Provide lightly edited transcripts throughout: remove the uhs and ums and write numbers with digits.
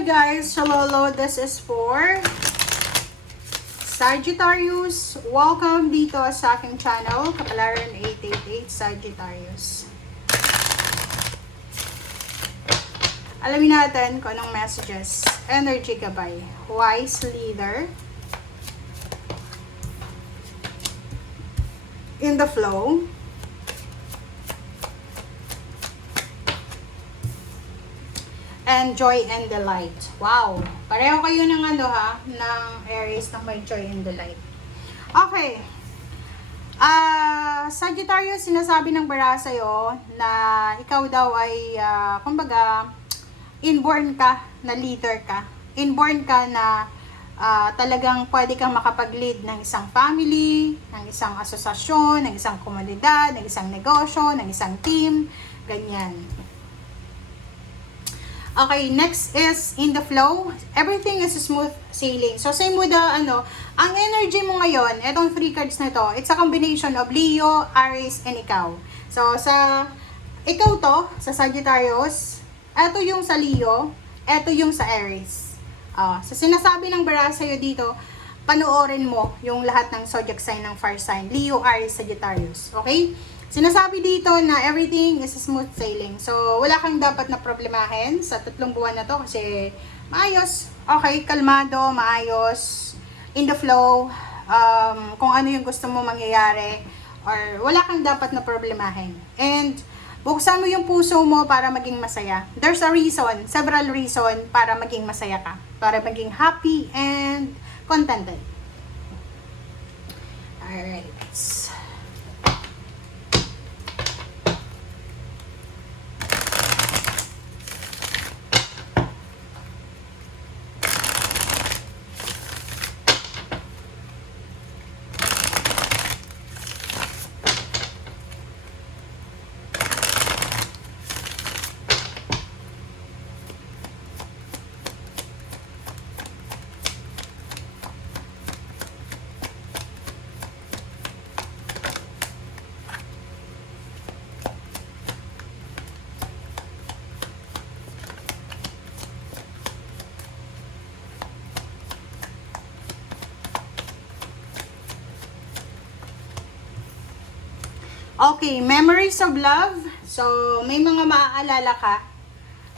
Hello guys, hello, this is for Sagittarius. Welcome dito sa aking channel, Kapalaran 888 Sagittarius. Alamin natin kung anong messages, energy gabay, wise leader, in the flow, and joy and delight. Wow! Pareho kayo ng ng Aries na may joy and delight. Okay. Sagittarius, sinasabi ng bara sa'yo na ikaw daw ay, kumbaga, inborn ka na leader ka. Inborn ka na talagang pwede kang makapag-lead ng isang family, ng isang asosasyon, ng isang komunidad, ng isang negosyo, ng isang team, ganyan. Okay, next is in the flow. Everything is smooth sailing. So, same with the, ang energy mo ngayon, itong 3 cards na to, it's a combination of Leo, Aries, and ikaw. So, ikaw to, sa Sagittarius, eto yung sa Leo, eto yung sa Aries. So, sinasabi ng bara sa'yo dito, panoorin mo yung lahat ng zodiac sign ng fire sign, Leo, Aries, Sagittarius. Okay? Sinasabi dito na everything is smooth sailing. So, wala kang dapat na problemahin sa 3 buwan na to kasi maayos. Okay, kalmado, maayos, in the flow, kung ano yung gusto mo mangyayari, or wala kang dapat na problemahin. And, buksan mo yung puso mo para maging masaya. There's a reason, several reason para maging masaya ka. Para maging happy and contented. Alright. Okay, memories of love. So, may mga maaalala ka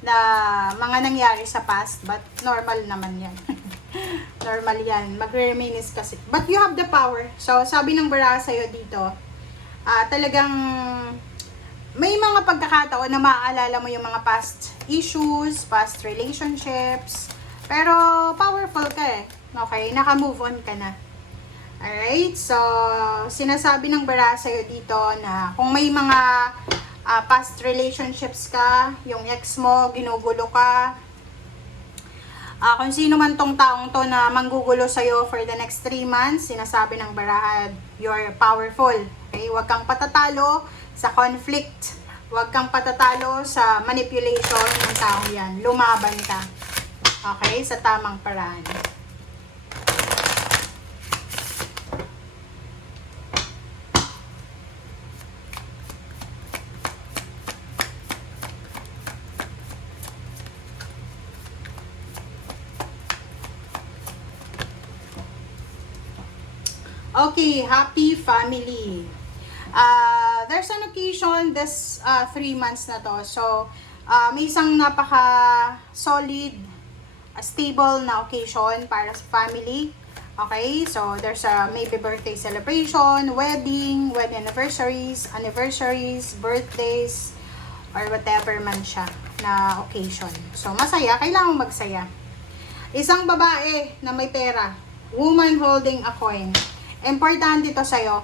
na mga nangyari sa past, but normal naman yan. Normal yan. Magre-reminisce kasi. But you have the power. So, sabi ng bara sa'yo dito, talagang may mga pagkakataon na maaalala mo yung mga past issues, past relationships, pero powerful ka eh. Okay, naka-move on ka na. Alright, so sinasabi ng bara sa'yo dito na kung may mga past relationships ka, yung ex mo, ginugulo ka, kung sino man tong taong to na manggugulo sa'yo for the next 3 months, sinasabi ng bara, you're powerful. Okay, huwag kang patatalo sa conflict, huwag kang patatalo sa manipulation ng taong yan. Lumaban ka. Okay, sa tamang paraan. Okay, happy family. There's an occasion this 3 months na to. So, may isang napaka-solid, stable na occasion para sa family. Okay, so there's a maybe birthday celebration, wedding anniversaries, birthdays, or whatever man siya na occasion. So, masaya. Kailangan magsaya. Isang babae na may pera. Woman holding a coin. Importante ito sa'yo.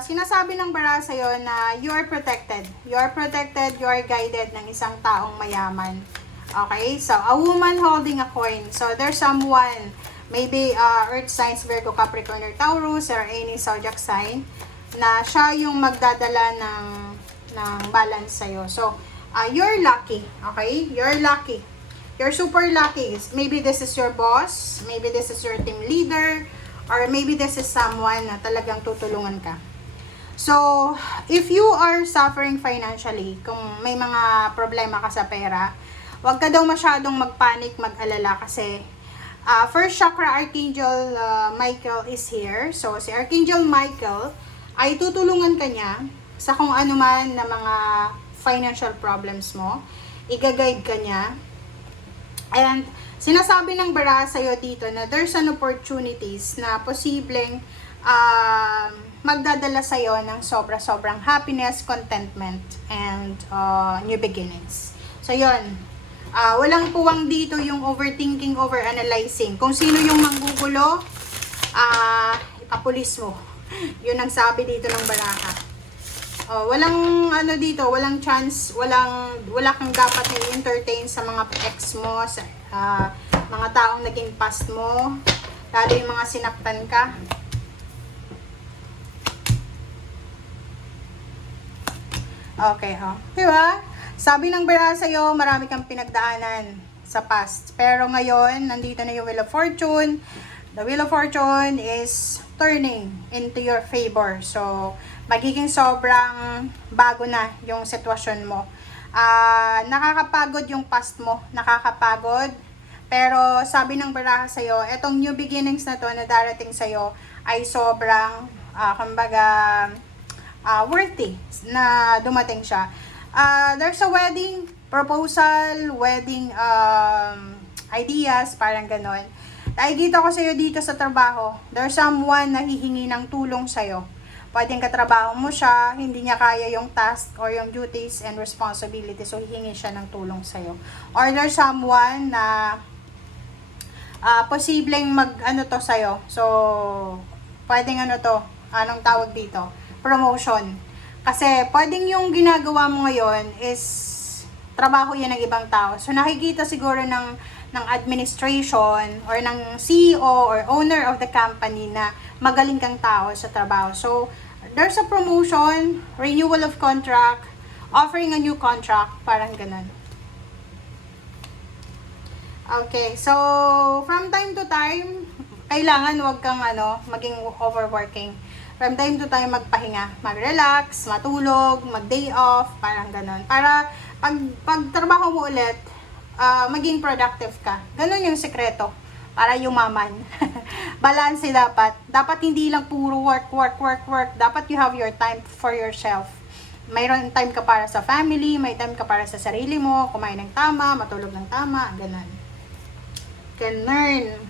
Sinasabi ng bara sa'yo na you are protected. You are protected, you are guided ng isang taong mayaman. Okay? So, a woman holding a coin. So, there's someone, maybe Earth signs, Virgo, Capricorn, or Taurus, or any zodiac sign, na siya yung magdadala ng balance sa'yo. So, you're lucky. Okay? You're lucky. You're super lucky. Maybe this is your boss. Maybe this is your team leader. Or maybe this is someone na talagang tutulungan ka. So, if you are suffering financially, kung may mga problema ka sa pera, Huwag ka daw masyadong magpanic, mag-alala kasi first chakra Archangel Michael is here. So, si Archangel Michael ay tutulungan ka niya sa kung ano man na mga financial problems mo. Iga-guide ka niya. And sinasabi ng bara sa'yo dito na there's an opportunities na posibleng magdadala sa'yo ng sobra-sobrang happiness, contentment, and new beginnings. So, yun. Walang puwang dito yung overthinking, overanalyzing. Kung sino yung manggugulo, ipapulis mo. Yun ang sabi dito ng baraha. Walang ano dito, walang chance, wala kang dapat i-entertain sa mga ex mo, sa mga taong naging past mo, lalo yung mga sinaktan ka. Okay, diba? Sabi ng bara sa'yo, marami kang pinagdaanan sa past. Pero ngayon, nandito na yung Wheel of Fortune. The Wheel of Fortune is turning into your favor. So, magiging sobrang bago na yung sitwasyon mo. Nakakapagod yung past mo. Nakakapagod. Pero sabi ng baraha sa'yo, etong new beginnings na to na darating sa'yo ay sobrang, worthy na dumating siya. There's a wedding proposal, wedding ideas, parang ganon. Nakikita ko sa'yo dito sa trabaho, there's someone na hihingi ng tulong sa'yo. Pwedeng katrabaho mo siya, hindi niya kaya yung task or yung duties and responsibilities, so hihingi siya ng tulong sa'yo. Or there's someone na posibleng mag-ano to sa'yo. So, pwedeng anong tawag dito? Promotion. Kasi pwedeng yung ginagawa mo ngayon is trabaho yan ng ibang tao. So nakikita siguro ng administration or ng CEO or owner of the company na magaling kang tao sa trabaho. So there's a promotion, renewal of contract, offering a new contract, parang ganun. Okay, so from time to time, kailangan wag kang maging overworking. From time to time, magpahinga, mag-relax, matulog, mag-day off, parang ganon. Para pag trabaho mo ulit, maging productive ka. Ganon yung sekreto para yumaman. Balance dapat. Dapat hindi lang puro work. Dapat you have your time for yourself. Mayroon time ka para sa family, may time ka para sa sarili mo, kumain ng tama, matulog ng tama, ganon. Ganon.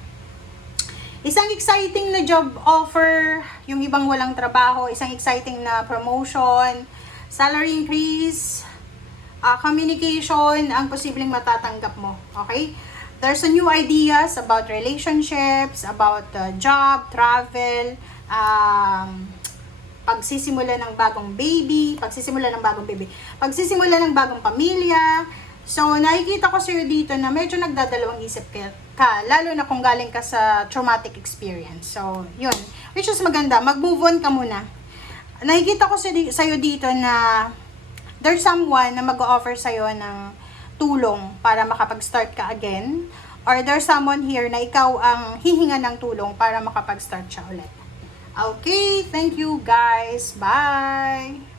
Isang exciting na job offer, yung ibang walang trabaho, isang exciting na promotion, salary increase, communication, ang posibleng matatanggap mo. Okay? There's a new ideas about relationships, about job, travel, pagsisimula ng bagong pagsisimula ng bagong pamilya. So, nakikita ko sa'yo dito na medyo nagdadalawang isip ka, lalo na kung galing ka sa traumatic experience. So, yun. Which is maganda. Mag-move on ka muna. Nakikita ko sa'yo dito na there's someone na mag-offer sa'yo ng tulong para makapag-start ka again. Or there's someone here na ikaw ang hihinga ng tulong para makapag-start siya ulit. Okay, thank you guys. Bye!